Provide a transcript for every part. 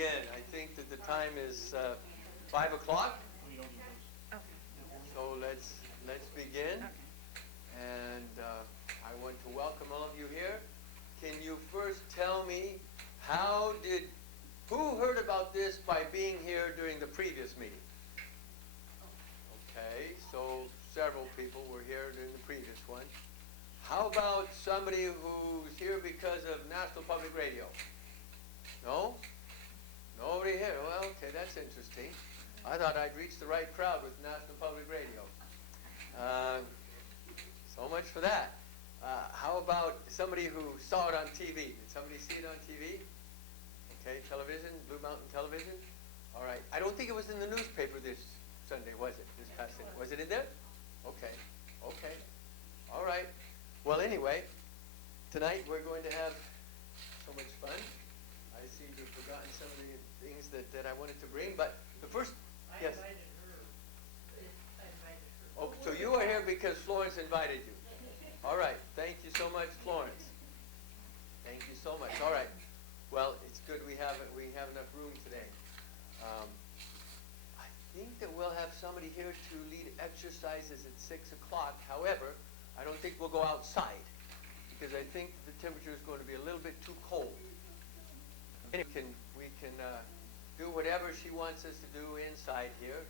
begin. I think that the time is 5 o'clock. So let's begin. And I want to welcome all of you here. Can you first tell me who heard about this by being here during the previous meeting? Okay, so several people were here during the previous one. How about somebody who's here because of National Public Radio? No? Nobody here. Well, okay, that's interesting. I thought I'd reach the right crowd with National Public Radio. So much for that. How about somebody who saw it on TV? Did somebody see it on TV? Okay, television, Blue Mountain Television. All right. I don't think it was in the newspaper this Sunday, was it? This past Sunday. Was it in there? Okay. Okay. All right. Well, anyway, tonight we're going to have so much fun. I see you've forgotten some of the things that I wanted to bring, but the first, yes. I invited her. Oh, so you are here because Florence invited you. All right. Thank you so much, Florence. Thank you so much. All right. Well, it's good we have enough room today. I think that we'll have somebody here to lead exercises at 6 o'clock. However, I don't think we'll go outside because I think the temperature is going to be a little bit too cold. We can do whatever she wants us to do inside here,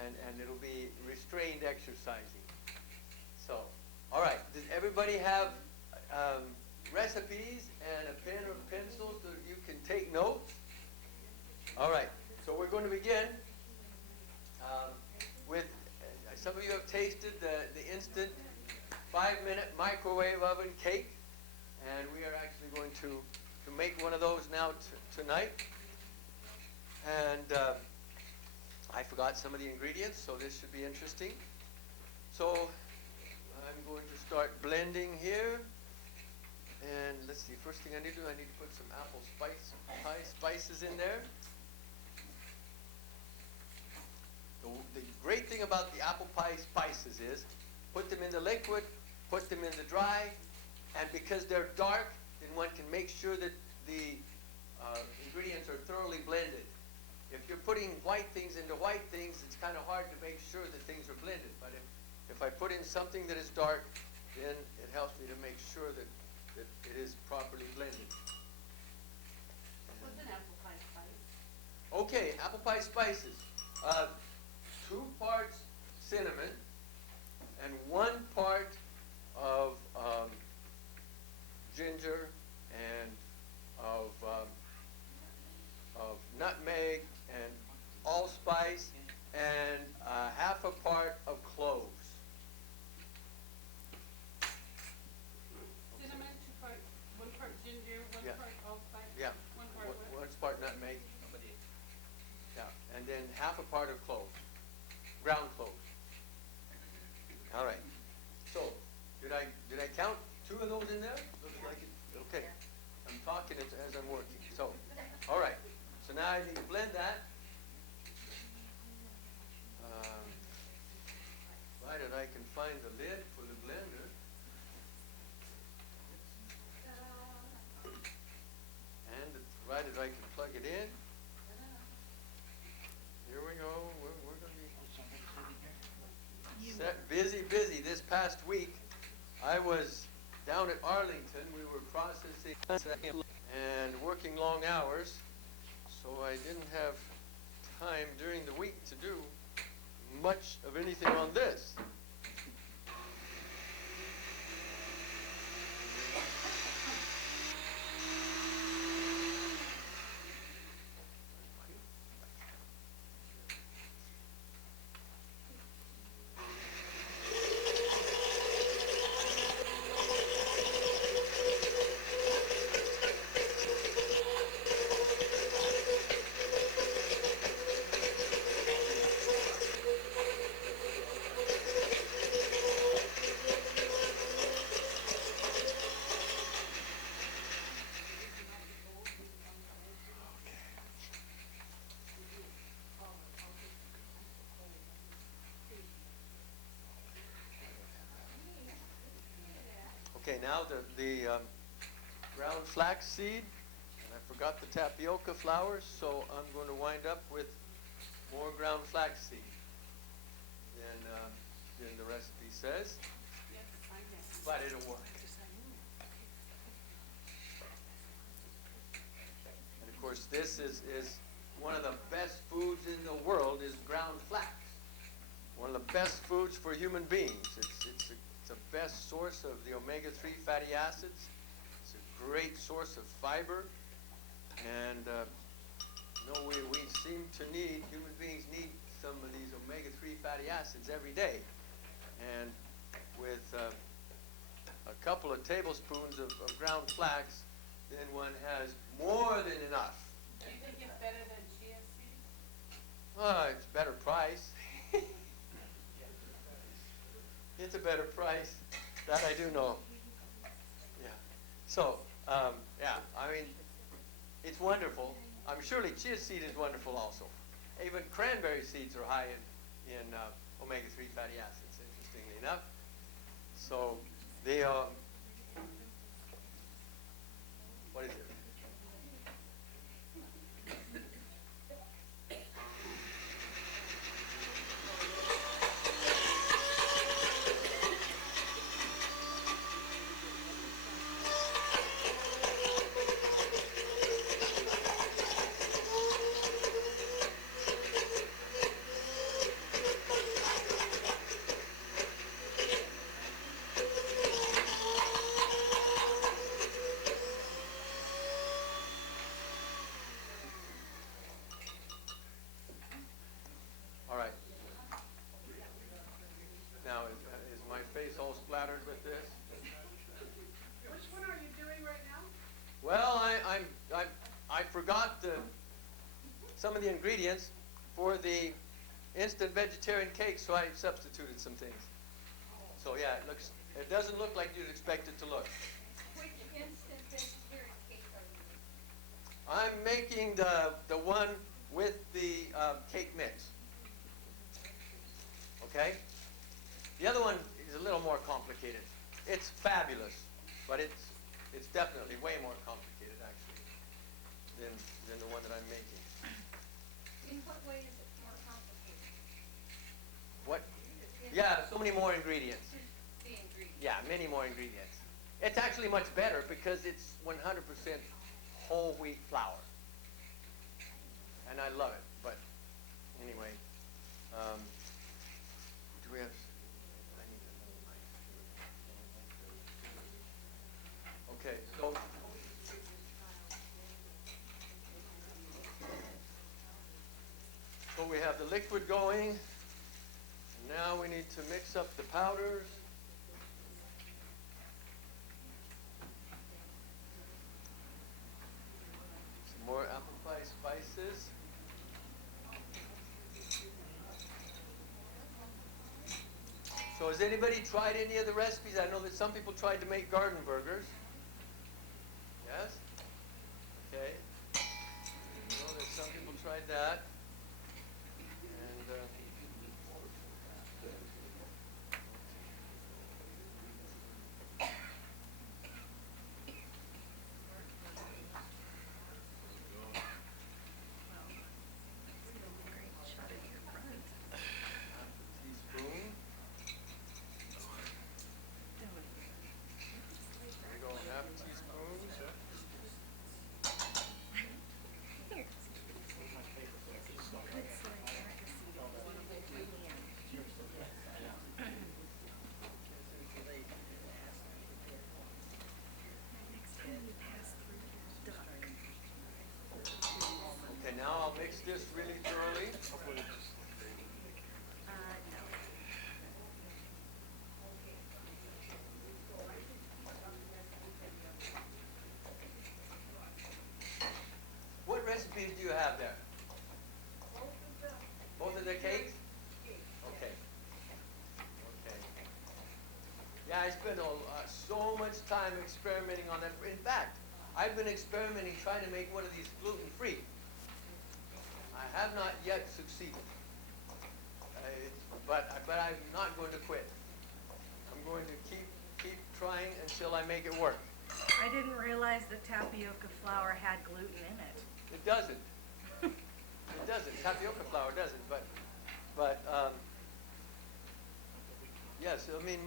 and it'll be restrained exercising. So, all right. Does everybody have recipes and a pen or pencil so that you can take notes? All right. So we're going to begin with, some of you have tasted the instant 5-minute microwave oven cake, and we are actually going to make one of those now tonight. And I forgot some of the ingredients, so this should be interesting. So I'm going to start blending here. And let's see, first thing I need to do, I need to put some apple pie spices in there. The great thing about the apple pie spices is, put them in the liquid, put them in the dry, and because they're dark, then one can make sure that the ingredients are thoroughly blended. If you're putting white things into white things, it's kind of hard to make sure that things are blended. But if I put in something that is dark, then it helps me to make sure that it is properly blended. What's an apple pie spice? Okay, apple pie spices. 2 parts cinnamon and 1 part of ginger and of nutmeg and allspice and half a part of cloves. Cinnamon, 2 parts, 1 part ginger, 1 Yeah. part allspice. Yeah. 1 part what? 1 part nutmeg. Yeah, and then half a part of cloves, ground cloves. All right. So, did I count 2 of those in there? Looks like it. Okay. I'm talking as I'm working. So, all right. So now I need to blend that. Provided I can find the lid for the blender. And provided I can plug it in. Here we go. We're going to be set busy. This past week, I was down at Arlington. We were processing and working long hours, so I didn't have time during the week to do much of anything on this. Okay, now the ground flax seed, and I forgot the tapioca flour, so I'm going to wind up with more ground flaxseed than the recipe says, You have to sign that. but it'll work. And of course, this is one of the best foods in the world is ground flax. One of the best foods for human beings. It's the best source of the omega-3 fatty acids. It's a great source of fiber. And we seem to need, human beings need some of these omega-3 fatty acids every day. And with a couple of tablespoons of ground flax, then one has more than enough. Do you think it's better than chia seeds? It's a better price. It's a better price. That I do know. Yeah. So, yeah, I mean, it's wonderful. Surely chia seed is wonderful also. Even cranberry seeds are high in omega-3 fatty acids, interestingly enough. So, what is it? All right. Now, is my face all splattered with this? Which one are you doing right now? Well, I forgot some of the ingredients for the instant vegetarian cake, so I substituted some things. So yeah, it doesn't look like you'd expect it to look. Which instant vegetarian cake are you making? I'm making the one with the cake mix. Okay? The other one is a little more complicated. It's fabulous, but it's definitely way more complicated actually than the one that I'm making. In what way is it more complicated? What? Yeah, so many more ingredients. The ingredients. Yeah, many more ingredients. It's actually much better because it's 100% whole wheat flour. And I love it, but anyway. Do we have... I need another knife. Okay, so we have the liquid going. And now we need to mix up the powders. Some more apple pie spices. So has anybody tried any of the recipes? I know that some people tried to make garden burgers. Yes? Okay. I know that some people tried that. And teaspoon. There we go, half a teaspoon. Okay, now I'll mix this really thoroughly. What recipes do you have there? Both of the cakes? Okay. Okay. Yeah, I spent so much time experimenting on that. In fact, I've been experimenting trying to make one of these gluten-free. I have not yet succeeded. But I'm not going to quit. I'm going to keep trying until I make it work. I didn't realize that tapioca flour had gluten in it. It doesn't. It doesn't. Tapioca flour doesn't, but yes, I mean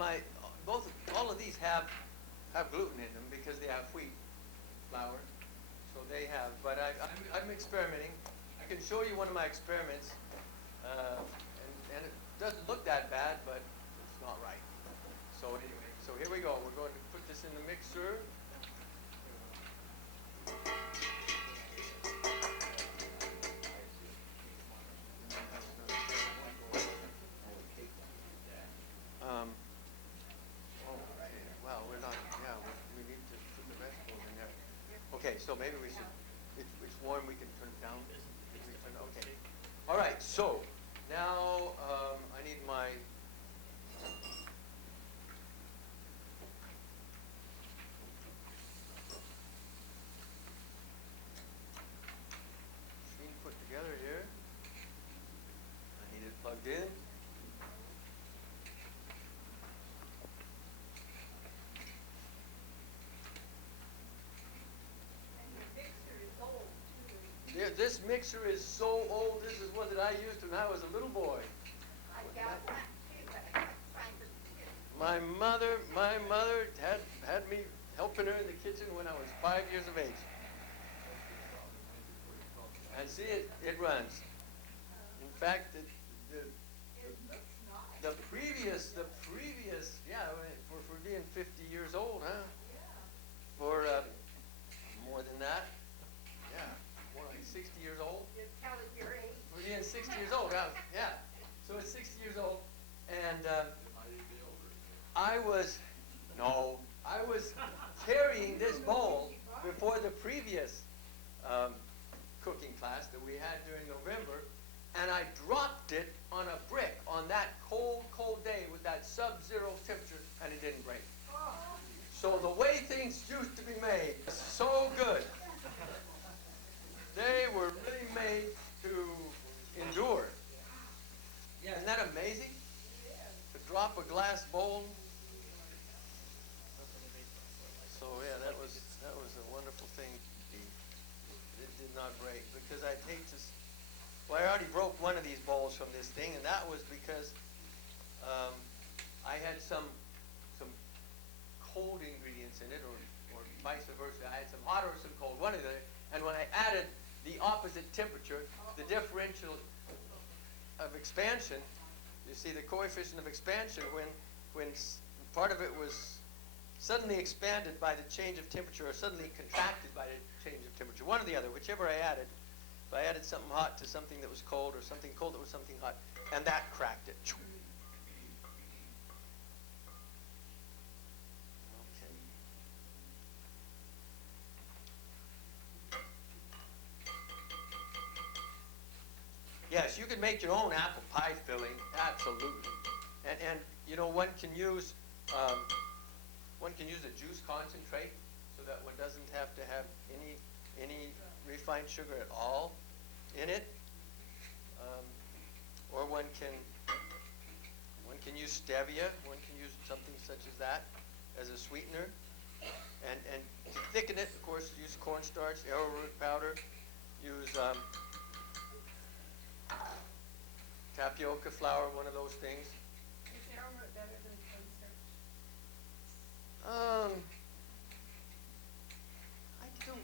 all of these have gluten in them because they have wheat flour, so they have. But I'm experimenting. I can show you one of my experiments, and it doesn't look that bad, but it's not right. So anyway, so here we go. We're going to put this in the mixer. Well, we're not, yeah, we need to put the vegetables in there. Okay, so maybe we should, it's warm, we can turn it down. Okay. All right, so now I need my, machine put together here. I need it plugged in. Yeah, this mixer is so old. This is one that I used when I was a little boy. I got that too, but I can't find the computer. My mother had me helping her in the kitchen when I was 5 years of age. And see, it runs. In fact, It looks nice. the previous, yeah, for being 50 years old, huh? Yeah. For more than that, yeah, more like 60 years old. You're telling your age. For being 60 years old, yeah. So it's 60 years old, and I was carrying this bowl before the previous cooking class that we had during November, and I dropped it on a brick on that cold, cold day with that sub-zero temperature, and it didn't break. So the way things used to be made was so good. They were really made to endure. Yeah, isn't that amazing? To drop a glass bowl. So yeah, that was a wonderful thing. It did not break because I'd hate to. Well, I already broke one of these bowls from this thing, and that was because I had some cold ingredients in it, or vice versa. I had some hot or some cold, one or the other. And when I added the opposite temperature, the differential of expansion, you see the coefficient of expansion when part of it was suddenly expanded by the change of temperature or suddenly contracted by the change of temperature, one or the other, whichever I added. If I added something hot to something that was cold or something cold that was something hot, and that cracked it. Okay. Yes, you can make your own apple pie filling, absolutely. And you know, one can use a juice concentrate so that one doesn't have to have any refined sugar at all in it. Or one can use stevia. One can use something such as that as a sweetener. And to thicken it, of course, use cornstarch, arrowroot powder, use tapioca flour, one of those things. Is arrowroot better than cornstarch?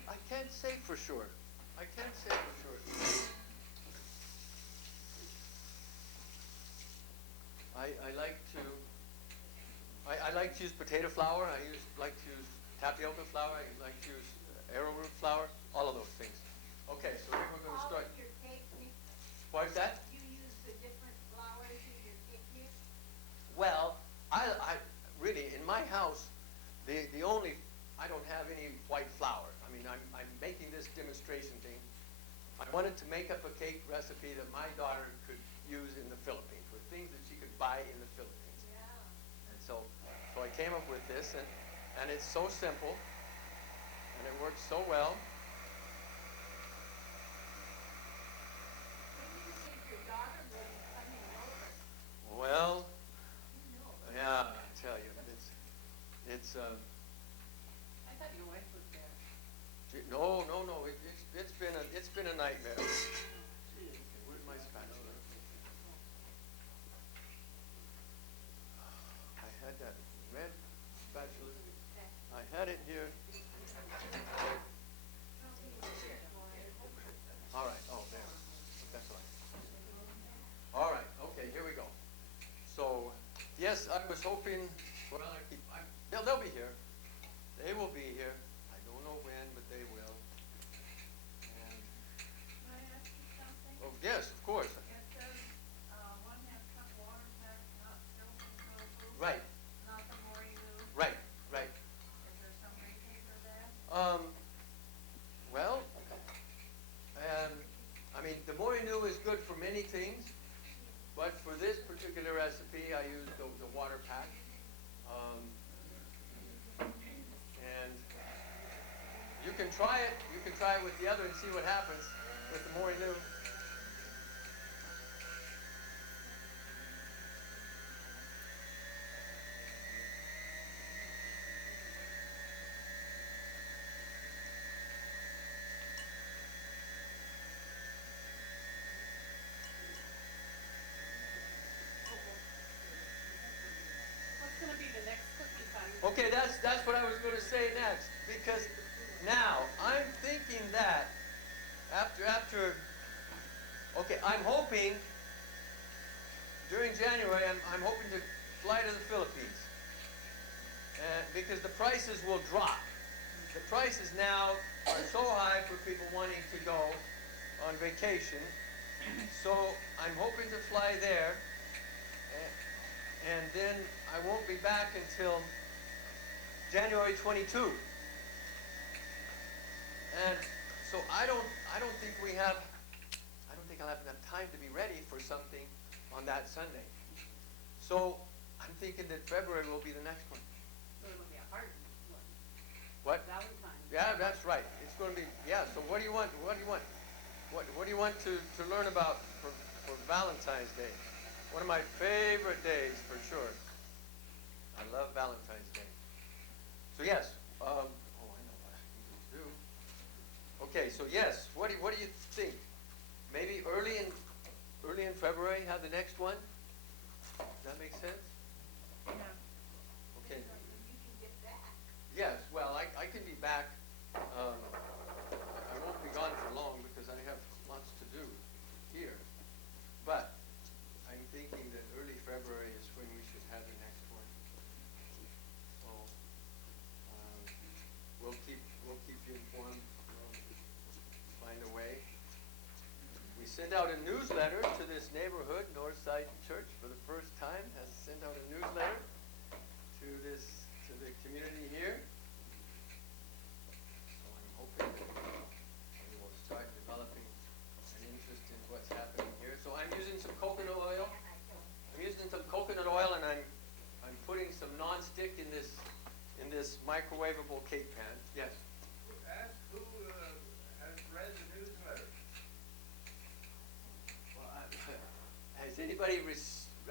I can't say for sure. I can't say for sure. I like to use potato flour. Like to use tapioca flour. I like to use arrowroot flour. All of those things. Okay, so here we're going to All start. of your cake mix, What is that? you use the different flours in your cake mix? Well, I really in my house, the only I don't have any white flour. I mean, I'm making this demonstration thing. I wanted to make up a cake recipe that my daughter could use in the Philippines, with things that she could buy in the Philippines. Yeah. And so I came up with this, and it's so simple, and it works so well. When you said your daughter was coming over, Well, you know. yeah, I tell you, it's I thought your wife it's been a nightmare. Where's my spatula? I had that red spatula. I had it here. All right. Oh, there. That's all right. All right. Okay. Here we go. So, yes, I was hoping. Well, they'll be here. They will be here. I don't know when, but they will. And, Can I ask you something? oh, yes, of course. It says, one has cut water tax, not silk and tofu. Right. Not the Morinu. Right. Right. Is there some reason for that? Well, I mean, the Morinu is good for many things, but for this particular recipe, I used the water pack. And you can try it. You can try it with the other and see what happens with the Morinu. What's gonna be the next cookie time? Okay, that's what I was going to say next, because now I'm thinking that after okay, I'm hoping during January I'm hoping to fly to the Philippines, because the prices will drop. The prices now are so high for people wanting to go on vacation, so I'm hoping to fly there, and then I won't be back until January 22. And so I don't think I'll have enough time to be ready for something on that Sunday. So I'm thinking that February will be the next one. So it'll be a hard one. What? Valentine's. Yeah, that's right. It's going to be, yeah, so what do you want? What do you want? What do you want to learn about for Valentine's Day? One of my favorite days, for sure. I love Valentine's Day. So yes, I know what I need to do. Okay, so yes, what do you think? Maybe early in February, have the next one? Does that make sense? Yeah. Okay. You can get back. Yes, well, I can be back. I won't be gone for long because I have lots to do here. But I'm thinking that early February is when we should have the next one. So we'll keep you informed. We'll find a way. We sent out a newsletter to this neighborhood, Northside Church, for the first time. Has sent out a newsletter to the community here. So I'm hoping that we will start developing an interest in what's happening here. So I'm using some coconut oil. And I'm putting some non-stick in this microwavable cake pan. Yes. Ask who has read the newsletter. Well, has anybody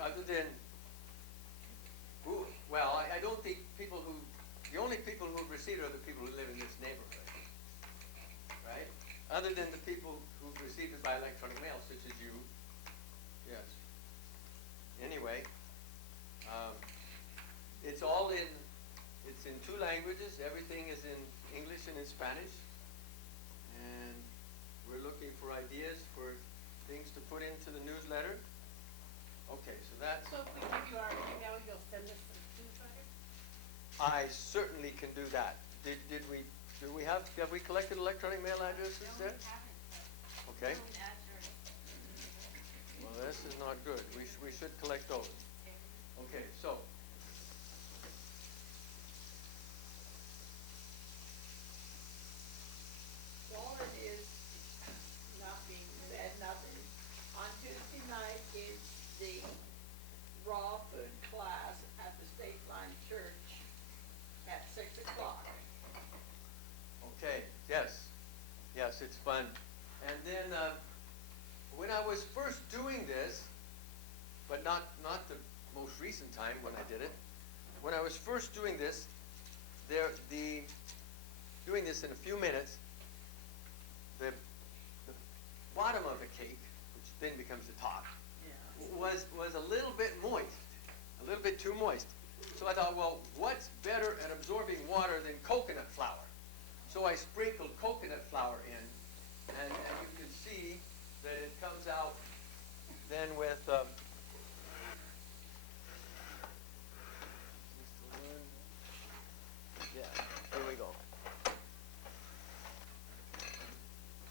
other than who? Well, I don't think the only people who have received it are the people who live in this neighborhood, right? Other than the people who've received it by electronic mail, such as you. Yes. Anyway, it's in two languages. Everything is in English and in Spanish. And we're looking for ideas for things to put into the newsletter. Okay, so that's, So if we give you our email, you'll send us some newsletters? I certainly can do that. Have we collected electronic mail addresses there? Okay. Well, this is not good. We should collect those. Okay, so. Walnut is not being said, nothing. On Tuesday night is the raw food class at the State Line Church at 6 o'clock. Okay, yes. Yes, it's fun. And then when I was first doing this, but not the most recent time when I did it, when I was first doing this, doing this in a few minutes, the bottom of the cake, which then becomes the top, Yeah. was a little bit moist, a little bit too moist. So I thought, well, what's better at absorbing water than coconut flour? So I sprinkled coconut flour in, and you can see that it comes out then with yeah, here we go.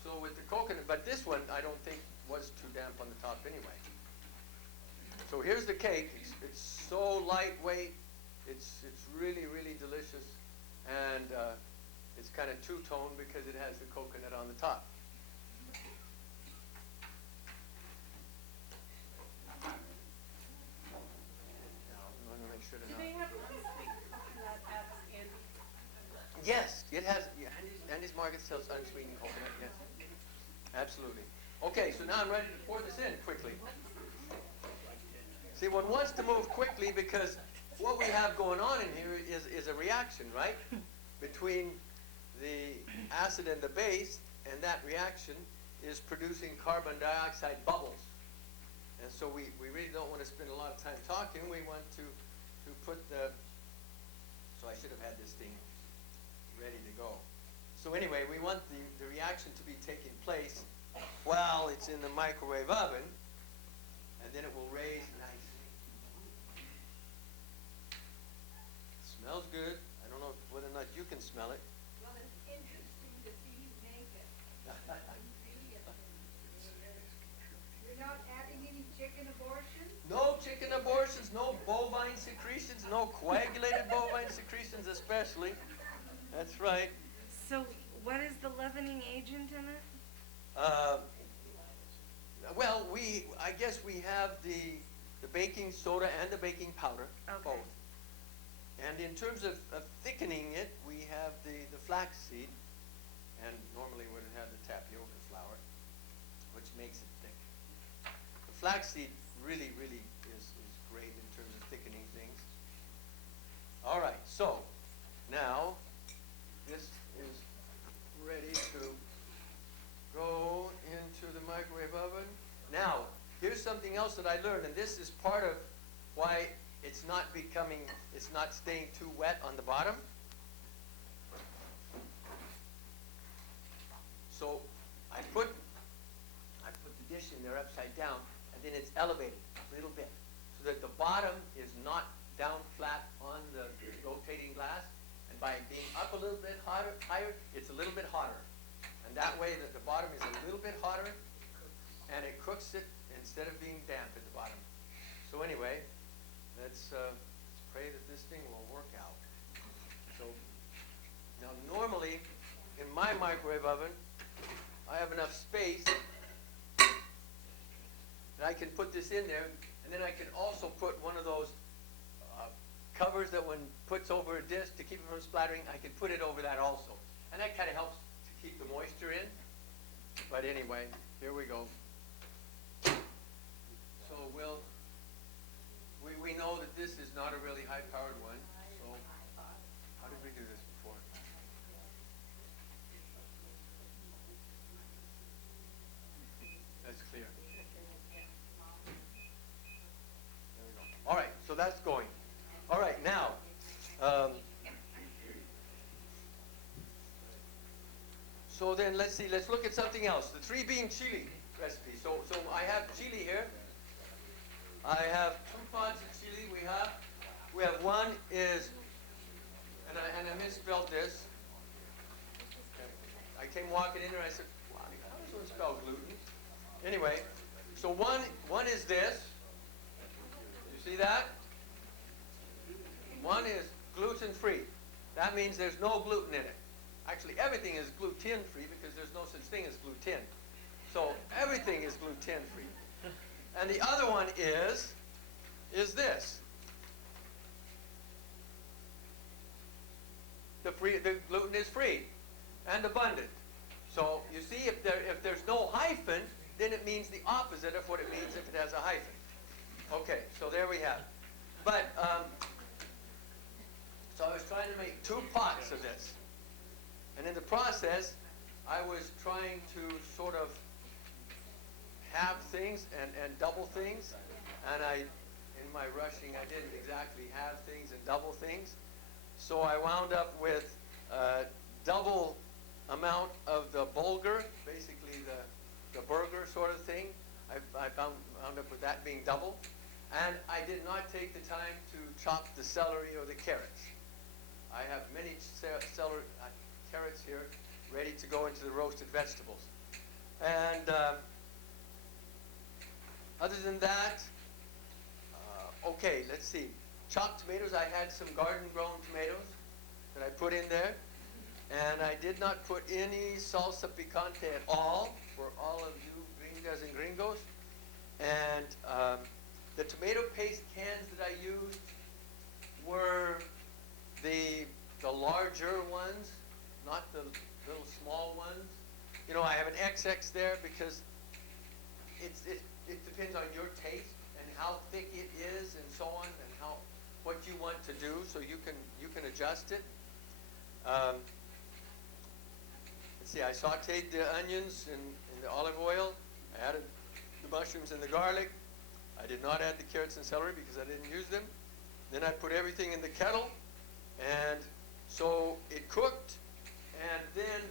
So with the coconut, but this one I don't think was too damp on the top anyway. So here's the cake. It's so lightweight. It's really, really delicious, and it's kind of two-tone because it has the coconut on the top. Now, I'm going to make sure to Do not. they have unsweet coconut at Andy? Yes, it has. Yeah, Andy's Market sells unsweetened coconut. Yes, absolutely. Okay, so now I'm ready to pour this in quickly. See, one wants to move quickly because what we have going on in here is a reaction, right, between the acid and the base, and that reaction is producing carbon dioxide bubbles. And so we really don't want to spend a lot of time talking. We want to put the, so I should have had this thing ready to go. So anyway, we want the reaction to be taking place while it's in the microwave oven, and then it will raise nicely. Smells good. I don't know whether or not you can smell it. Well, it's interesting to see you make it. You're not adding any chicken abortions? No chicken abortions, no bovine secretions, no coagulated bovine secretions especially. That's right. So what is the leavening agent in it? Well, I guess we have the baking soda and the baking powder, Okay. both. And in terms of thickening it, we have the flaxseed, and normally would have the tapioca flour, which makes it thick. The flaxseed really, really is great in terms of thickening things. All right, so now this is ready to go into the microwave oven. Now, here's something else that I learned, and this is part of why it's not staying too wet on the bottom. So I put the dish in there upside down, and then it's elevated a little bit, so that the bottom is not down flat on the rotating glass, and by being up a little bit higher, it's a little bit hotter. And that way that the bottom is a little bit hotter, and it cooks it instead of being damp at the bottom. So anyway, let's pray that this thing will work out. So now normally in my microwave oven, I have enough space that I can put this in there, and then I can also put one of those covers that one puts over a dish to keep it from splattering. I can put it over that also, and that kind of helps to keep the moisture in. But anyway, here we go. So we know that this is not a really high-powered one. So how did we do this before? That's clear. There we go. All right, so that's going. All right, now, so then let's see, let's look at something else. The 3-bean chili recipe. So I have chili here. I have 2 pots of chili. We have one is, and I misspelled this. I came walking in there, I said, wow, how does one spell gluten? Anyway, so one is this. You see that? One is gluten-free. That means there's no gluten in it. Actually, everything is gluten-free because there's no such thing as gluten. So everything is gluten-free. And the other one is this. The gluten is free and abundant. So you see, if there's no hyphen, then it means the opposite of what it means if it has a hyphen. Okay, so there we have. But so I was trying to make 2 pots of this. And in the process, I was trying to sort of half things and double things, and in my rushing, I didn't exactly have things and double things. So I wound up with double amount of the bulgur, basically the burger sort of thing. I wound up with that being double. And I did not take the time to chop the celery or the carrots. I have many carrots here ready to go into the roasted vegetables. And other than that, okay, let's see. Chopped tomatoes, I had some garden-grown tomatoes that I put in there. And I did not put any salsa picante at all for all of you gringas and gringos. And the tomato paste cans that I used were the larger ones, not the little small ones. You know, I have an XX there because it depends on your taste and how thick it is and so on, and what you want to do, so you can adjust it. Let's see, I sauteed the onions in the olive oil. I added the mushrooms and the garlic. I did not add the carrots and celery because I didn't use them. Then I put everything in the kettle, and so it cooked. And then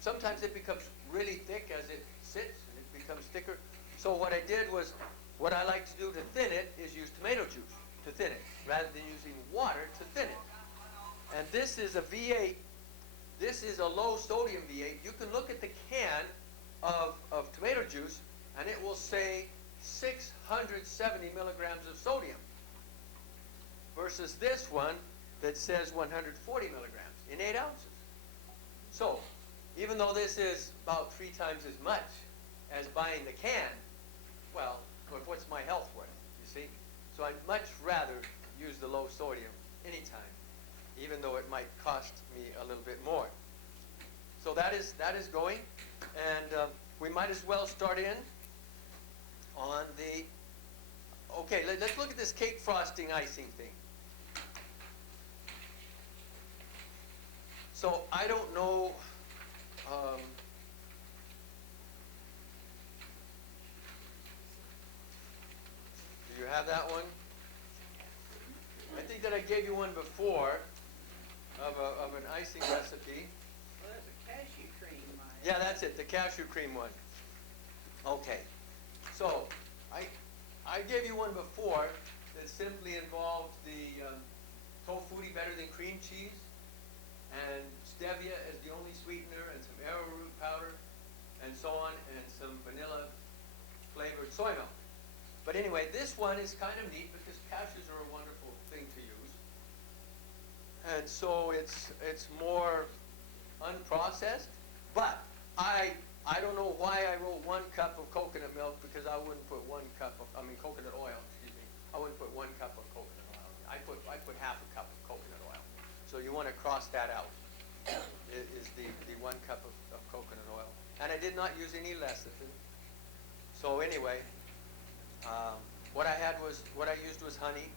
sometimes it becomes really thick as it sits, and it becomes thicker. So what I did was, what I like to do to thin it is use tomato juice to thin it, rather than using water to thin it. And this is a V8. This is a low sodium V8. You can look at the can of tomato juice, and it will say 670 milligrams of sodium versus this one that says 140 milligrams in 8 ounces. So even though this is about 3 times as much as buying the can, well, what's my health worth, you see? So I'd much rather use the low sodium anytime, even though it might cost me a little bit more. So that is going, and we might as well start in on the, okay, let's look at this cake frosting icing thing. So I don't know, do you have that one? I think that I gave you one before of an icing recipe. Well, there's a cashew cream, Mike. Yeah, that's it, the cashew cream one. Okay, so I gave you one before that simply involved the tofu better than cream cheese, and stevia as the only sweetener, and some arrowroot powder, and so on, and some vanilla flavored soy milk. But anyway, this one is kind of neat because cashews are a wonderful thing to use. And so it's more unprocessed, but I don't know why I wrote 1 cup of coconut milk, because I wouldn't put 1 cup of, coconut oil, excuse me. I wouldn't put 1 cup of coconut oil. I put half a cup of coconut oil. So you want to cross that out, is the 1 cup of coconut oil. And I did not use any lecithin. So anyway, what I used was honey,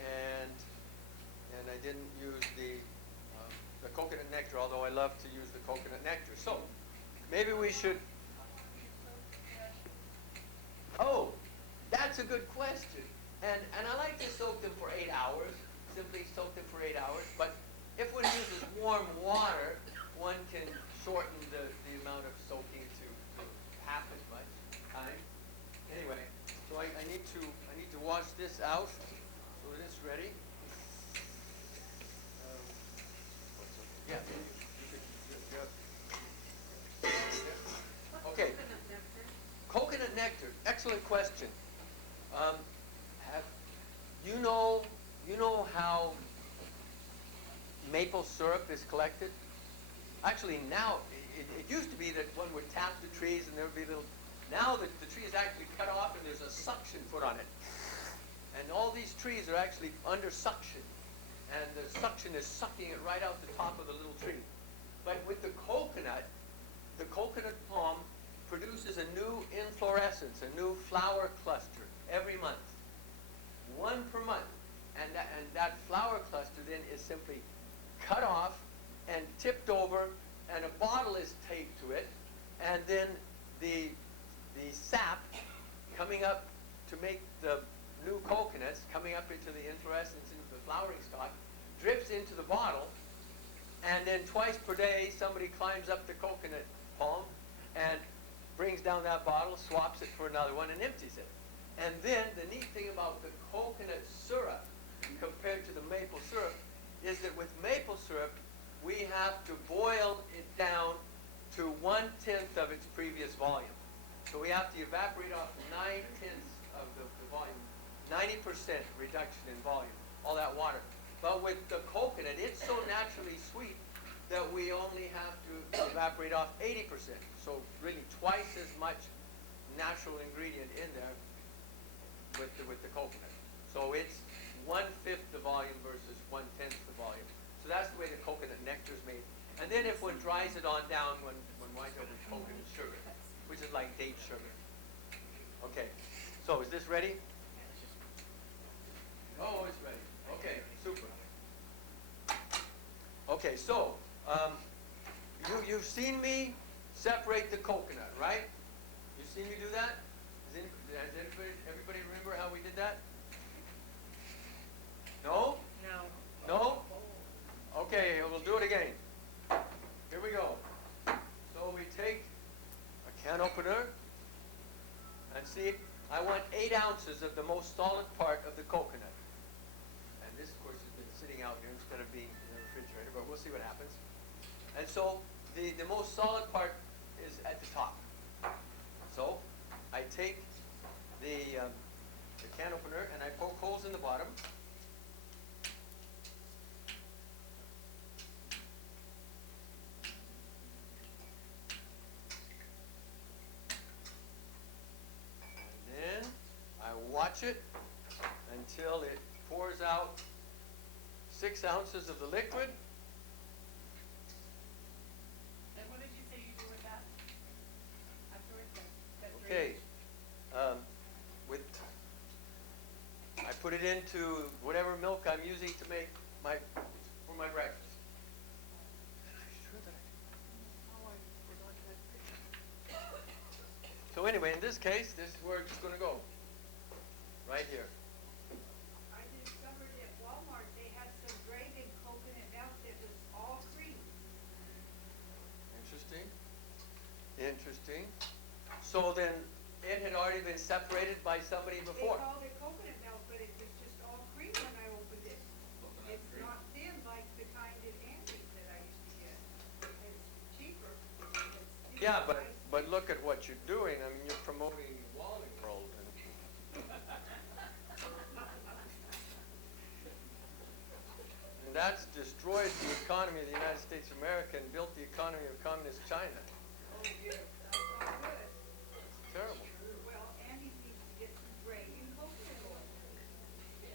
and I didn't use the coconut nectar, although I love to use the coconut nectar. So maybe we should. Oh, that's a good question. And I like to soak them for 8 hours. Simply soak them for 8 hours. But if one uses warm water, one can shorten the amount of soaking to half as much time. Anyway, so I need to wash this out so that it's ready. Yeah. Okay. Coconut nectar. Excellent question. You know how maple syrup is collected? Actually, now it used to be that one would tap the trees and there would be little. Now the tree is actually cut off and there's a suction put on it, and all these trees are actually under suction, and the suction is sucking it right out the top of the little tree. But with the coconut palm produces a new inflorescence, a new flower cluster every month, 1 per month, and that flower cluster then is simply cut off and tipped over, and a bottle is taped to it, and then the the sap coming up to make the new coconuts, coming up into the inflorescence, into the flowering stalk, drips into the bottle, and then twice per day somebody climbs up the coconut palm and brings down that bottle, swaps it for another one, and empties it. And then the neat thing about the coconut syrup compared to the maple syrup is that with maple syrup, we have to boil it down to 1/10 of its previous volume. So we have to evaporate off 9/10 of the volume, 90% reduction in volume, all that water. But with the coconut, it's so naturally sweet that we only have to evaporate off 80%. So really twice as much natural ingredient in there with the coconut. So it's 1/5 the volume versus 1/10 the volume. So that's the way the coconut nectar is made. And then if one dries it on down, one winds up with coconut sugar, which is like date sugar. Okay, so is this ready? Oh, it's ready. Okay, super. Okay, so you've seen me separate the coconut, right? You've seen me do that? Does everybody remember how we did that? No? No. No? Okay, we'll do it again. Here we go. So we take a can opener and see, I want 8 ounces of the most solid part of the coconut. And this, of course, has been sitting out here instead of being in the refrigerator, but we'll see what happens. And so the most solid part is at the top. So I take the can opener and I poke holes in the bottom. Watch it until it pours out 6 ounces of the liquid. And what did you say you do with that? Afterwards, that Okay. I put it into whatever milk I'm using to make for my breakfast. So anyway, in this case, this is where it's going to go. Right here. I discovered at Walmart they had some dragon coconut milk that was all cream. Interesting. Interesting. So then it had already been separated by somebody They before. called it coconut milk, but it was just all cream when I opened it. It's not thin like the kind at Andy's that I used to get. It's cheaper. It's Yeah, nice. but look at what you're doing. I mean, you're promoting Wally World. And that's destroyed the economy of the United States of America and built the economy of communist China. Oh, yeah, that's not good. It's terrible. Well, Andy needs to get some dragon coconut oil.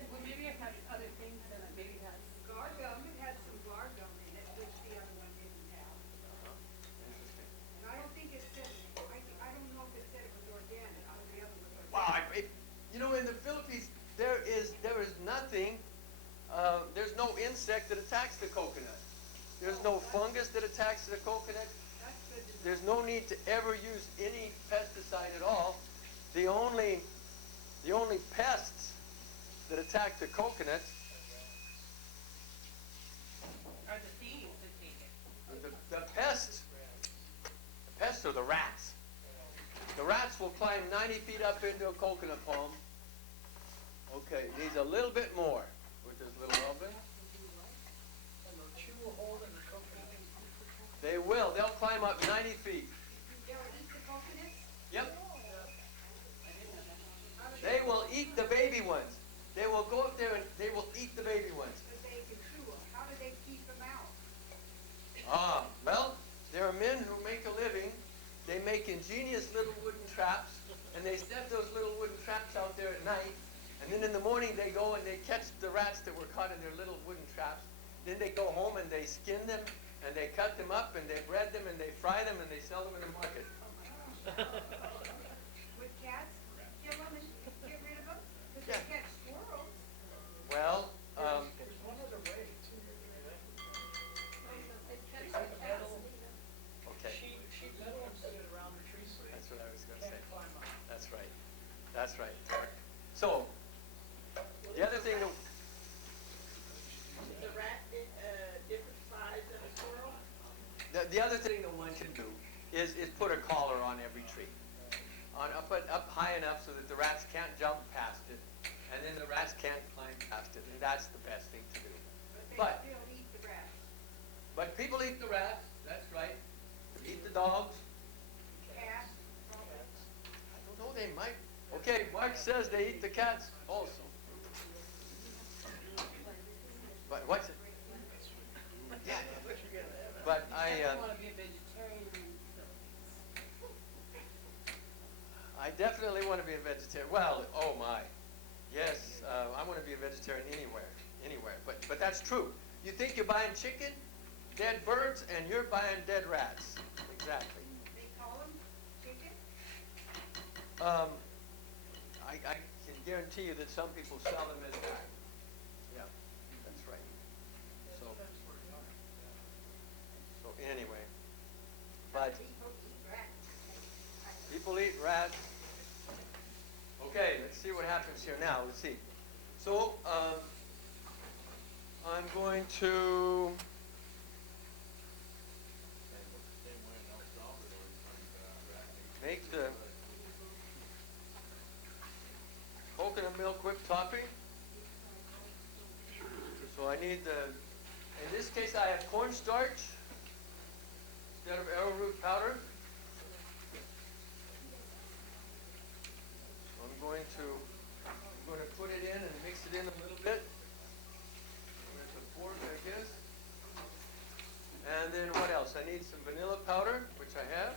Well, maybe it has other things in it, maybe it has. Gar gum, it had some gar gum in it, which the other one didn't have. Interesting. And I don't think it said, I don't know if it said it was organic, or the other was organic. Wow, in the Philippines, there is nothing, there's no insect that attacks the coconut. There's no fungus that attacks the coconut. That's good to know. There's no need to ever use any pesticide at all. The only pests that attack the coconut, Or the thieves that take it. the pests are the rats. The rats will climb 90 feet up into a coconut palm. Okay, needs a little bit more with this little oven. And they'll chew a hole in the coconut. They will. They'll climb up 90 feet. They'll eat the coconuts? Yep. They will eat the baby ones. They will go up there and they will eat the baby ones. But they can chew them. How do they keep them out? Well, there are men who make a living. They make ingenious little wooden traps, and they set those little wooden traps out there at night. And then in the morning they go and they catch the rats that were caught in their little wooden traps. Then they go home and they skin them, and they cut them up, and they bread them, and they fry them, and they sell them in the market. Would cats kill them and get rid of them? Because Yeah. they catch squirrels. Well, There's one other way too. okay. Sheet metal and sit it around the tree so That's what I was going to they say. can't climb the other thing that one should do is put a collar on every tree. Up high enough so that the rats can't jump past it, and then the rats can't climb past it, and that's the best thing to do. But they still eat the rats. But people eat the rats, that's right. Eat the dogs. Cats. I don't know, they might. Okay, Mark says they eat the cats also. But what's it? Yeah. But I want to be a vegetarian. I definitely want to be a vegetarian. Well, oh my. Yes, I want to be a vegetarian anywhere. But that's true. You think you're buying chicken, dead birds, and you're buying dead rats. Exactly. They call them chicken? I can guarantee you that some people sell them as that. Yeah, that's right. So anyway, but People eat rats. people eat rats. Okay, let's see what happens here now. Let's see. So I'm going to. Make the coconut milk whipped topping. So I need in this case I have cornstarch instead of arrowroot powder. So I'm going to put it in and mix it in a little bit. With the fork, I guess. And then what else? I need some vanilla powder, which I have.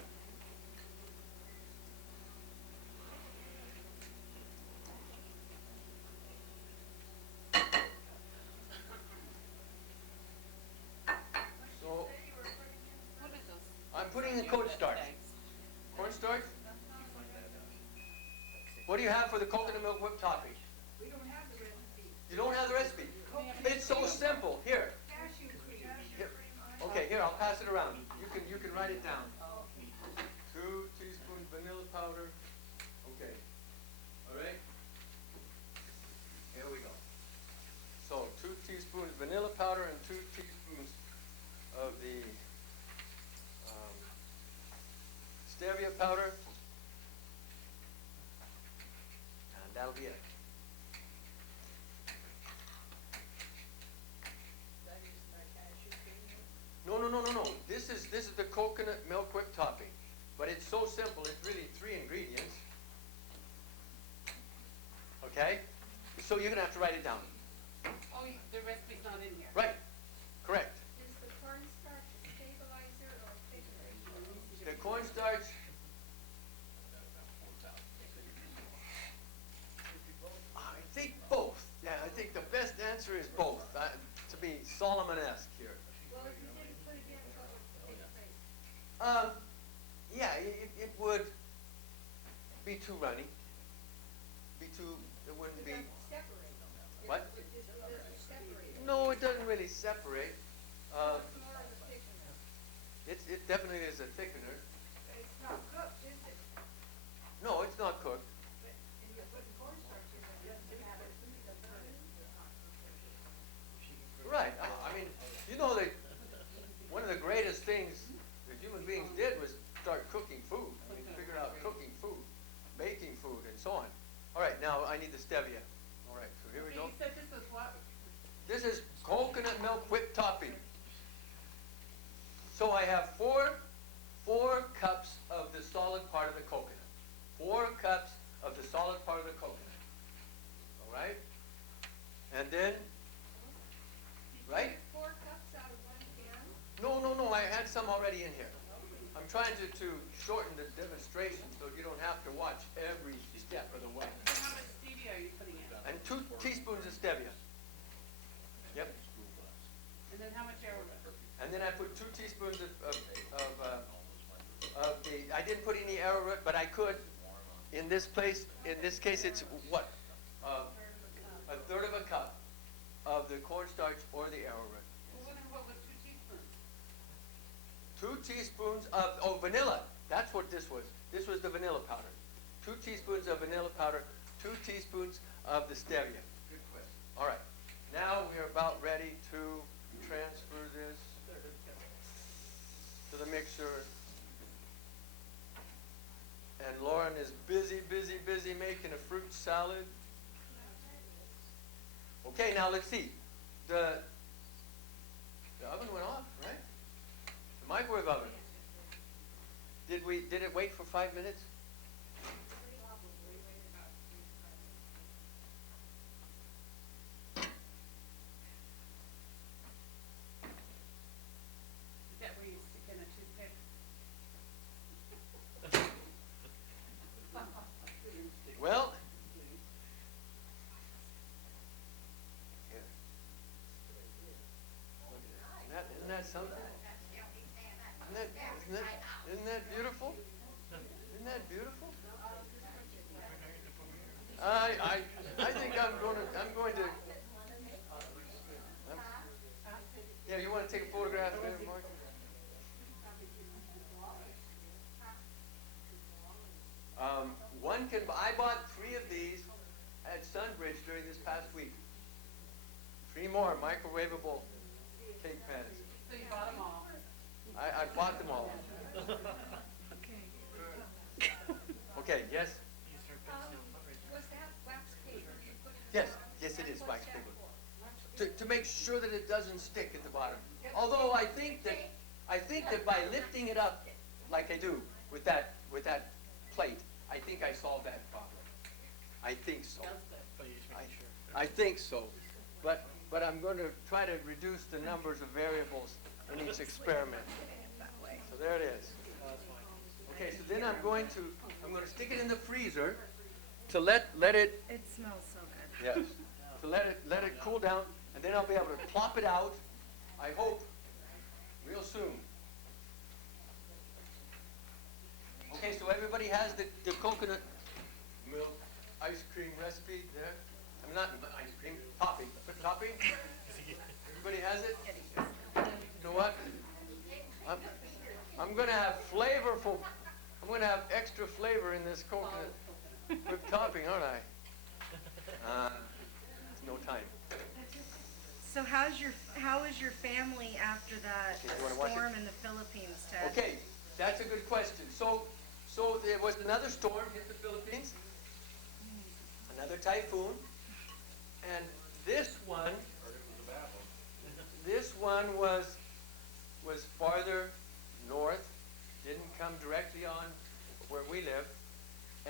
So What is those? I'm putting in cornstarch. Cornstarch? What do you have for the coconut milk whipped topping? We don't have the recipe. You don't have the recipe? It's so simple. Here. Cashew cream. Here. Okay, here, I'll pass it around. You can write it down. 2 teaspoons vanilla powder. Okay. All right. Here we go. So 2 teaspoons vanilla powder and 2 teaspoons of the stevia powder. And that'll be it. That is my cashew cream. No. This is the coconut milk whipped topping. But it's so simple, it's really 3 ingredients. Okay? So you're gonna have to write it down. Oh, the recipe's not in here. Right. Correct. Is the cornstarch a stabilizer or a thickener? The cornstarch. I think both. Yeah, I think the best answer is both. To be Solomon-esque here. Well, if you didn't put it in, what would take place? Yeah, it would be too runny. It wouldn't It be. doesn't separate. What? It just doesn't separate. No, it doesn't really separate. So it's more of a thickener. It definitely is a thickener. It's not cooked, is it? No, it's not cooked. But, and you're putting cornstarch in it, doesn't matter. It's not cooked. Right. I mean, you know that one of the greatest things that human beings did was start cooking food. I mean, figure out cooking food, baking food, and so on. All right, now I need the stevia. All right, so here we go. You said this was what? This is coconut milk whipped topping. So I have four cups of the solid part of the coconut. 4 cups of the solid part of the coconut. All right? And then, right? 4 cups out of 1 can? No, I had some already in here. I'm trying to shorten the demonstration so you don't have to watch every step of the way. So how much stevia are you putting in? And 2 teaspoons of stevia. Yep. And then how much arrowroot? And then I put 2 teaspoons of the, I didn't put any arrowroot, but I could. In this case, it's what? A third of a cup of the cornstarch or the arrowroot. Well, what was 2 teaspoons? 2 teaspoons of vanilla. That's what this was. This was the vanilla powder. 2 teaspoons of vanilla powder, 2 teaspoons of the stevia. Good question. All right. Now we're about ready to transfer this to the sure. And Lauren is busy making a fruit salad. Okay, now let's see. The oven went off, right? The microwave oven. Did it wait for 5 minutes? Is that where you stick in a toothpick? Well, here. Isn't that something? Isn't that beautiful? Isn't that beautiful? I think I'm going to. Yeah, you want to take a photograph there, Mark? I bought 3 of these at Sunbridge during this past week. 3 more microwavable cake pans. So you bought them all? I bought them all. Okay, yes? Was that wax paper you put in? Yes, yes it is wax paper. To make sure that it doesn't stick at the bottom. Although I think that by lifting it up like I do with that plate, I think I solved that problem. I think so. I think so. But I'm going to try to reduce the numbers of variables in each experiment. So there it is. Okay, so then I'm going to stick it in the freezer to let it, It smells so good. yes, to let it cool down, and then I'll be able to plop it out, I hope, real soon. Okay, so everybody has the coconut milk ice cream recipe there. I'm not ice cream, topping. Put topping. Everybody has it? You know what? I'm going to have flavorful. I'm going to have extra flavor in this coconut whipped topping, aren't I? No time. So how is your family after that Okay, you wanna watch storm it? in the Philippines, Ted? Okay, that's a good question. So there was another storm hit the Philippines, another typhoon, and this one was farther north, didn't come directly on where we live,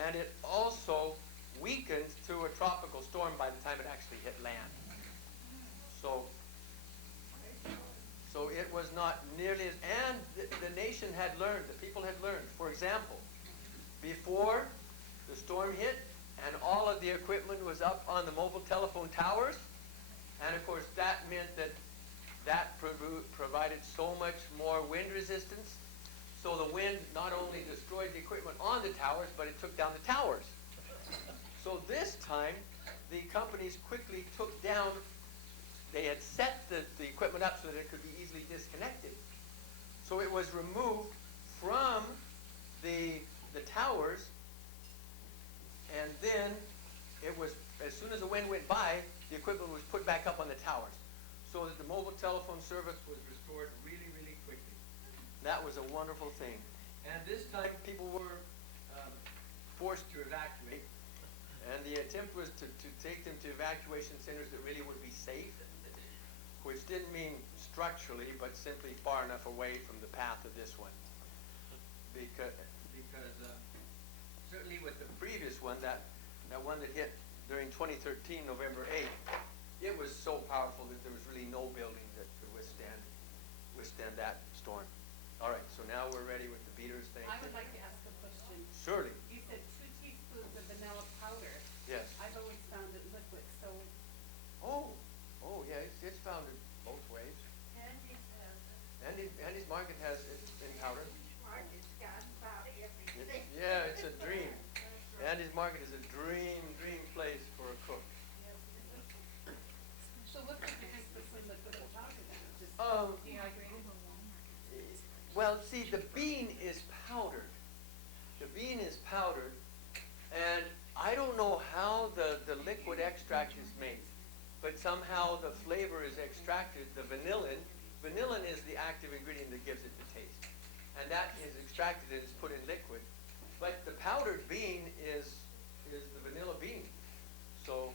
and it also weakened to a tropical storm by the time it actually hit land. So it was not nearly as, and the nation had learned, the people had learned. For example, before the storm hit and all of the equipment was up on the mobile telephone towers, and of course that meant that provided so much more wind resistance. So the wind not only destroyed the equipment on the towers, but it took down the towers. So this time, the companies quickly took down, they had set the equipment up so that it could be easily disconnected. So it was removed from the towers, and then it was, as soon as the wind went by, the equipment was put back up on the towers, so that the mobile telephone service was restored really, really quickly. That was a wonderful thing. And this time people were forced to evacuate, and the attempt was to take them to evacuation centers that really would be safe, which didn't mean structurally, but simply far enough away from the path of this one. Because certainly with the previous one, that one that hit during 2013, November 8th, it was so powerful that there was really no building that could withstand that storm. All right, so now we're ready with the beaters. Thank I you. would like to ask a question. Surely, You said 2 teaspoons of vanilla powder. yes. I've always found it liquid, so Oh, yeah, it's found it both ways. Andy's Market has it in powder. Market's got about everything. Yeah, it's a dream. Andy's Market is a dream place for a cook. so what's the difference between liquid and powder then? Just dehydrated? Well, see, the bean is powdered. The bean is powdered, and I don't know how the liquid extract is made, but somehow the flavor is extracted. The vanillin is the active ingredient that gives it the taste. And that extracted it, it's put in liquid. But the powdered bean is the vanilla bean. So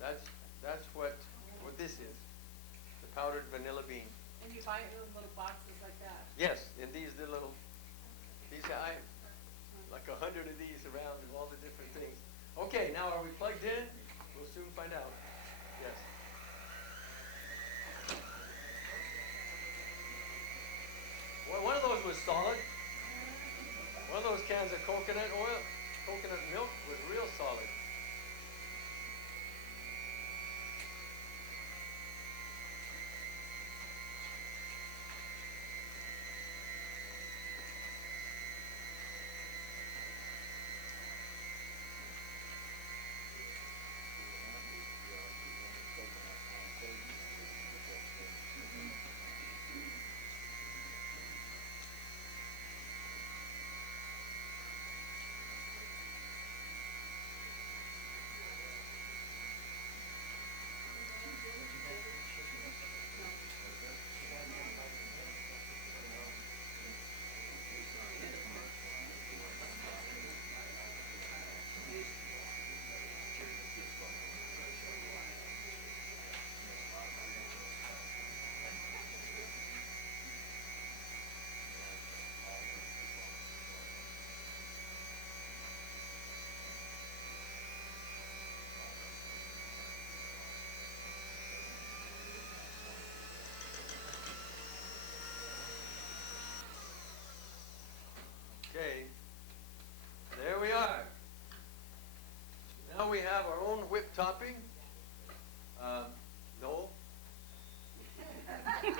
that's what this is, the powdered vanilla bean. And you buy it in little boxes like that? Yes, and these I like 100 of these around and all the different things. Okay, now are we plugged in? We'll soon find out. Yes. Well, one of those was solid. One of those cans of coconut milk was real solid. Okay, there we are. Now we have our own whipped topping. No? He'll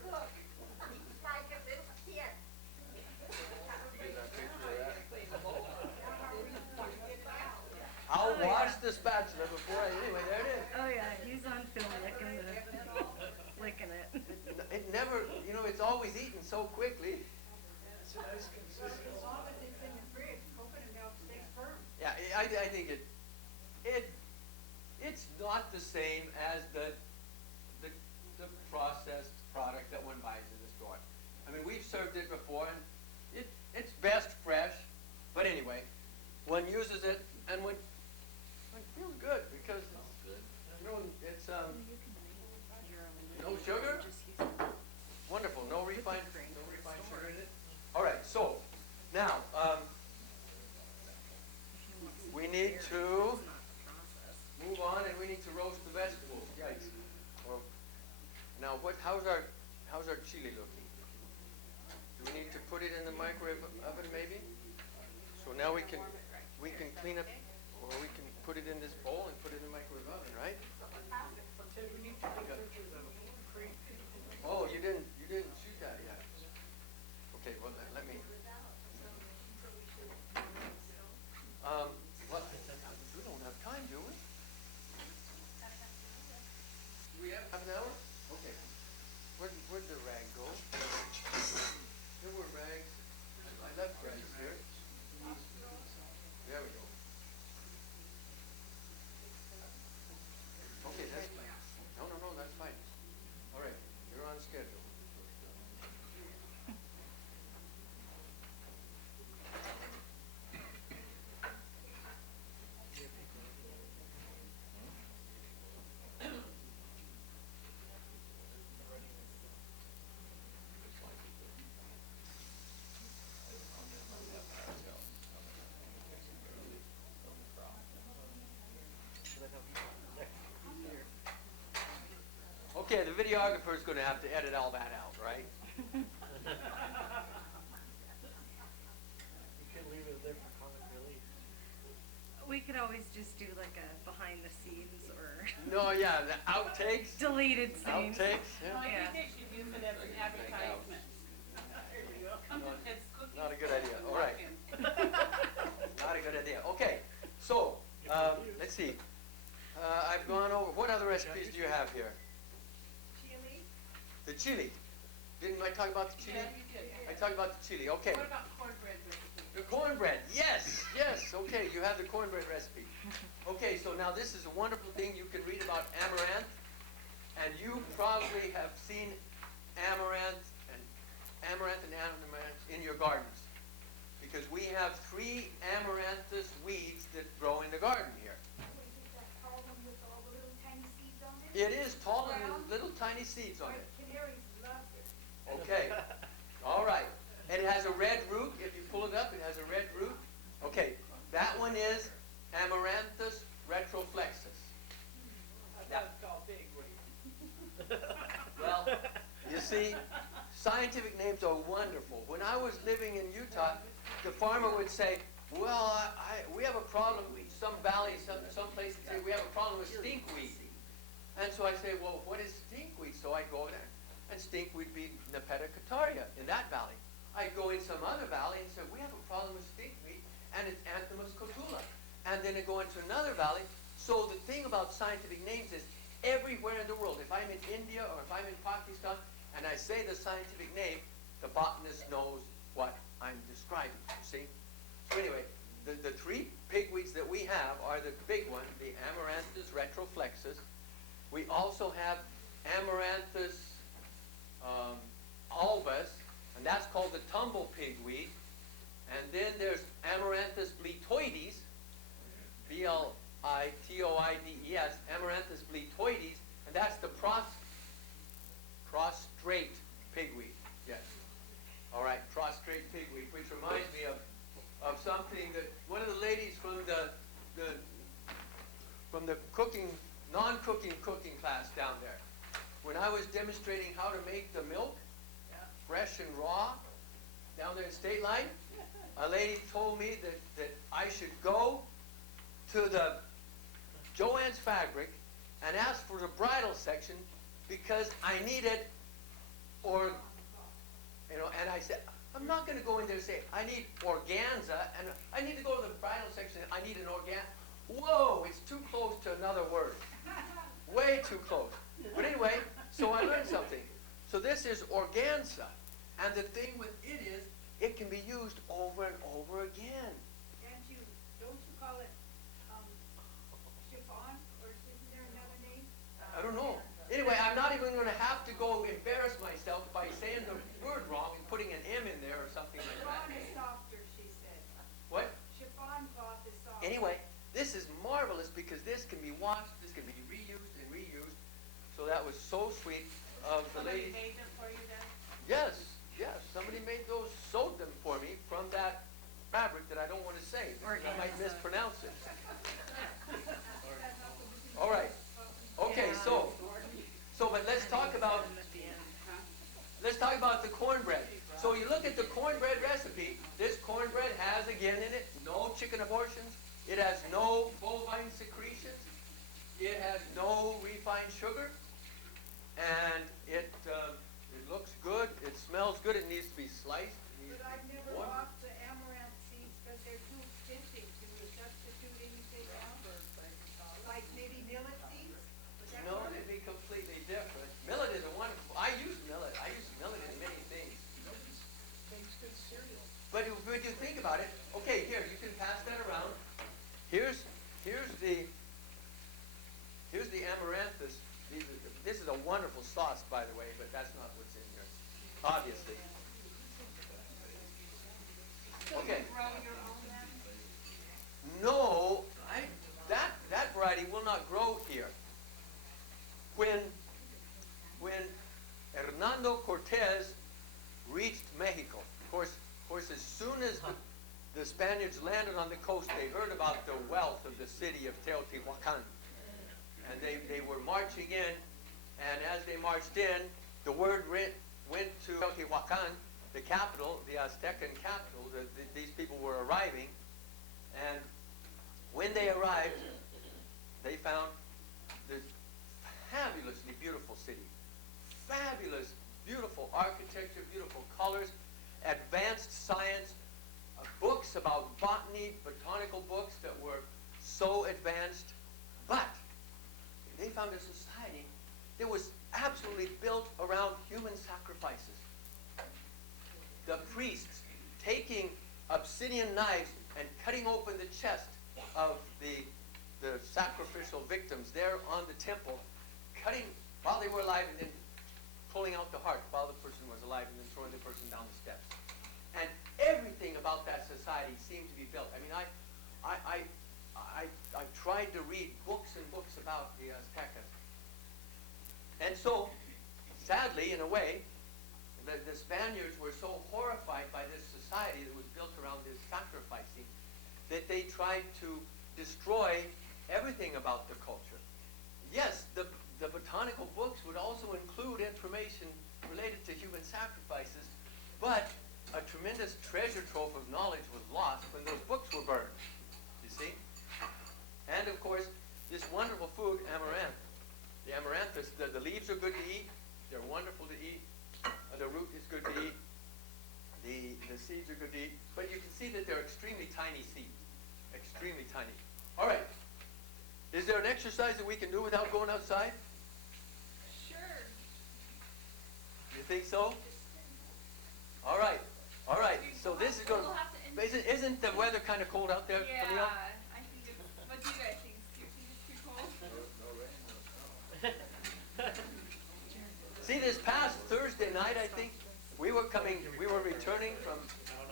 cook. He's like a little kid. I'll wash the spatula before anyway, there it is. Oh yeah, he's on film licking it. It never, it's always eaten so quickly. It's a nice consistency. As long as it's in the fridge, coconut milk stays firm. Yeah, I think it's not the same as the processed product that one buys in the store. I mean, we've served it before, and it's best fresh. But anyway, one uses it, and one feels good because it's no sugar. Wonderful, no refined sugar in it. All right, so now we need to move on, and we need to roast the vegetables. Yikes! Well, now how's our chili looking? Do we need to put it in the microwave oven maybe? So now we can clean up, or we can put it in this bowl and put it in the microwave oven, right? Oh, you didn't shoot that yet. Okay, well let me. What? We don't have time, do we? Do we have an hour? Okay. Where'd the rag go? There were rags. I left rags here. There we go. Okay, that's fine. No, that's fine. All right, you're on schedule. Okay, the videographer's going to have to edit all that out, right? You can leave it there for comic relief. We could always just do like a behind the scenes or No, yeah, the outtakes. deleted scenes. Outtakes, Well, I yeah. think they should use it as an advertisement. There you go. Come to this cookies. Not a good idea. All right. Walk-in. Not a good idea. Okay, so let's see. I've gone over. What other recipes do you have here? Chili, The chili. Didn't I talk about the chili? Yeah, you did. I talked about the chili. Okay. What about cornbread recipe? The cornbread. Yes. Okay, you have the cornbread recipe. Okay, so now this is a wonderful thing. You can read about amaranth, and you probably anybody have seen amaranth and amaranth in your gardens? Because we have 3 amaranthus weeds that grow in the garden here. Was it that tall one with all the little tiny seeds on it? It is tall and Brown? little tiny seeds on My it. canaries loved it. Okay, all right. And it has a red root. If you pull it up, it has a red root. Okay, that one is Amaranthus retroflexus. I thought it was called bigweed. Well, you see, scientific names are wonderful. When I was living in Utah, the farmer would say, well, we have a problem, some valleys, some places say we have a problem with stinkweed. And so I say, well, what is stinkweed? So I go there, and stinkweed would be Nepeta cataria in that valley. I go in some other valley and say, we have a problem with stinkweed, and it's Anthemus cotula. And then I go into another valley. So the thing about scientific names is, everywhere in the world, if I'm in India or if I'm in Pakistan, and I say the scientific name, the botanist knows what I'm describing, you see? So anyway, the 3 pigweeds that we have are the big one, the Amaranthus retroflexus. We also have Amaranthus albus, and that's called the tumble pigweed. And then there's Amaranthus bletoides, B-L-I-T-O-I-D-E-S, Amaranthus bletoides, and that's the prostrate pigweed. Yes. All right, prostrate pigweed, which reminds me of something that one of the ladies from the cooking, non-cooking cooking class down there, when I was demonstrating how to make the milk, fresh and raw, down there in State Line, a lady told me that I should go to the Joann's Fabric and ask for the bridal section because I needed, and I said, I'm not going to go in there and say, I need organza, and I need to go to the bridal section, and I need an organza. Whoa, it's too close to another word. Way too close. But anyway, so I learned something. So this is organza, and the thing with it is, it can be used over and over again. Don't you call it, chiffon, or isn't there another name? I don't know. Anyway, I'm not even going to have to go embarrass myself by saying the word wrong and putting an M in there or something like Chiffon that. is softer, she said. What? Chiffon cloth is softer. Anyway, this is marvelous because this can be washed, this can be reused and reused. So that was so sweet of the Somebody lady. made them for you then? Yes, yes, somebody made those, sewed them for me from that fabric that I don't want to say because I might mispronounce it. All right. Okay, but let's talk about the cornbread. So you look at the cornbread recipe. This cornbread has again in it no chicken abortions. It has no bovine secretions. It has no refined sugar, and it looks good. It smells good. It needs to be sliced. It needs But I've to be never warmed. bought the amaranth seeds because they're too expensive. Can we substitute anything else? Like maybe millet seeds? Would that No, work? it'd be completely different. Millet is a wonderful. I use millet. I use millet in many things. Makes good cereal. But when you think about it, okay, here you can pass that around. Here's the amaranthus. This is a wonderful sauce, by the way, but that's not what's in here, obviously. So Okay. you grow your own then? No, that variety will not grow here. When Hernando Cortez reached Mexico, of course, as soon as the Spaniards landed on the coast, they heard about the wealth of the city of Teotihuacan, and they were marching in, and as they marched in, the word went to Teotihuacan, the capital, the Aztecan capital. These people were arriving, and when they arrived, they found this fabulously beautiful city. Fabulous, beautiful architecture, beautiful colors, advanced science, books about botany, botanical books that were so advanced. But they found a society that was absolutely built around human sacrifices. The priests taking obsidian knives and cutting open the chest of the sacrificial victims there on the temple, cutting while they were alive and then pulling out the heart while the person was alive and then throwing the person down the steps. And everything about that society seemed to be built. I mean, I tried to read books and books about the Aztecas. And so, sadly, in a way, the Spaniards were so horrified by this society that was built around this sacrificing that they tried to destroy everything about the culture. Yes, the botanical books would also include information related to human sacrifices, but a tremendous treasure trove of knowledge was lost when those books were burned, you see? And of course, this wonderful food, amaranth. The amaranthus, the leaves are good to eat. They're wonderful to eat. The root is good to eat. The seeds are good to eat. But you can see that they're extremely tiny seeds. Extremely tiny. All right. Is there an exercise that we can do without going outside? Sure. You think so? All right. All right. So this is going We'll have to to... Isn't the weather kind of cold out there, Yeah, Camille? I think it's, what do you guys think? Do you think it's too cold? See, this past Thursday night, I think, we were returning from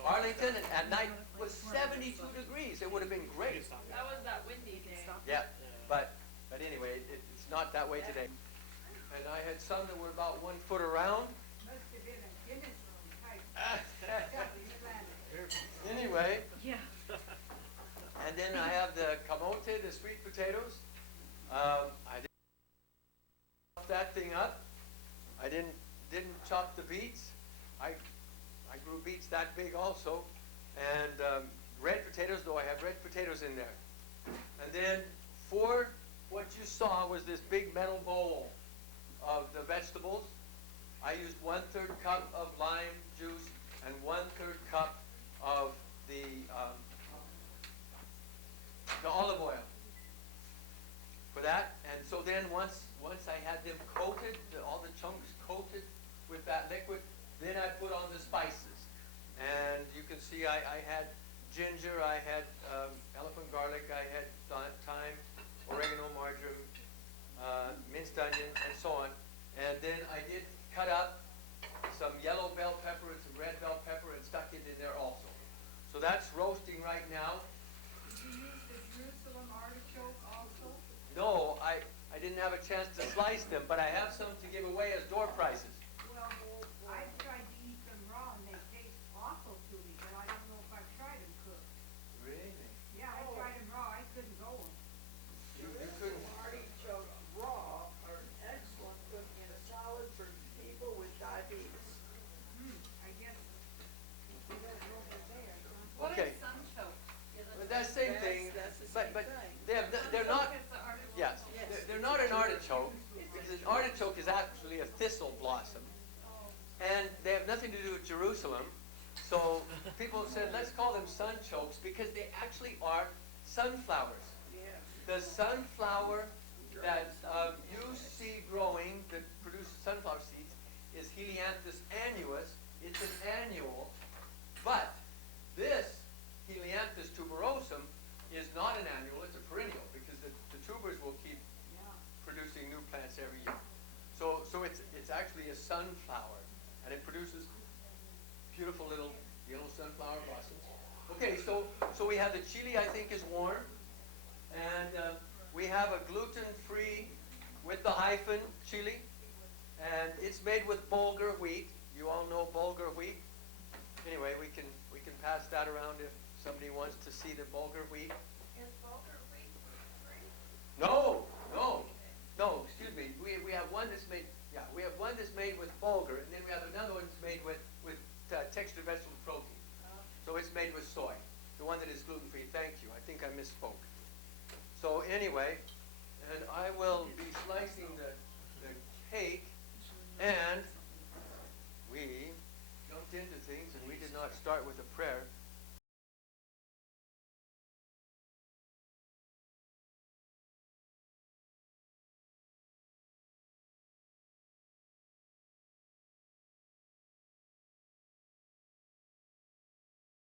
Arlington, and at night it was 72 degrees. It would have been great. That was that windy day. Yeah, but anyway, it's not that way today. And I had some that were about 1 foot around. Must have been a Guinness type. Anyway, Yeah. and then I have the camote, the sweet potatoes. I didn't chop that thing up. I didn't chop the beets. I grew beets that big also, and red potatoes. Though I have red potatoes in there. And then for what you saw was this big metal bowl of the vegetables. I used 1/3 cup of lime juice and 1/3 cup of the olive oil for that. And so then once I had them coated, all the chunks coated with that liquid, then I put on the spices. And you can see I had ginger, I had elephant garlic, I had thyme, oregano, marjoram, minced onion, and so on. And then I did cut up some yellow bell pepper and some red bell pepper and stuck it in there also. So that's roasting right now. Did you use the Jerusalem artichoke also? No, I didn't have a chance to slice them, but I have some to give away as door prizes. Well, I've tried to eat them raw and they taste awful to me, but I don't know if I've tried them cooked. Really? Yeah, I tried them raw, I couldn't go them. You couldn't. Artichoke raw are excellent cooking in a salad for people with diabetes. I guess it's over there, huh? What Okay. is sunchoke? But that same thing, That's the but same thing. they're not. Sunchoke is the artichoke. Yes, they're not an artichoke, because an artichoke is actually a thistle blossom, and they have nothing to do with Jerusalem. So people said, let's call them sunchokes, because they actually are sunflowers. Yeah. The sunflower that you see growing, that produces sunflower seeds, is Helianthus annuus. It's an annual, but this Helianthus tuberosum is not an annual, it's a perennial, because the tubers will keep producing new plants every year. So it's actually a sunflower, and it produces beautiful little yellow sunflower blossoms. Okay, so we have the chili, I think, is warm, and we have a gluten-free with the hyphen chili, and it's made with bulgur wheat. You all know bulgur wheat. Anyway, we can pass that around if somebody wants to see the bulgur wheat. Is bulgur wheat free? No, excuse me. We have one that's made, we have one that's made with bulgur, and then we have another one that's made with textured vegetable protein. So it's made with soy. The one that is gluten-free, thank you. I think I misspoke. So anyway, and I will be slicing the cake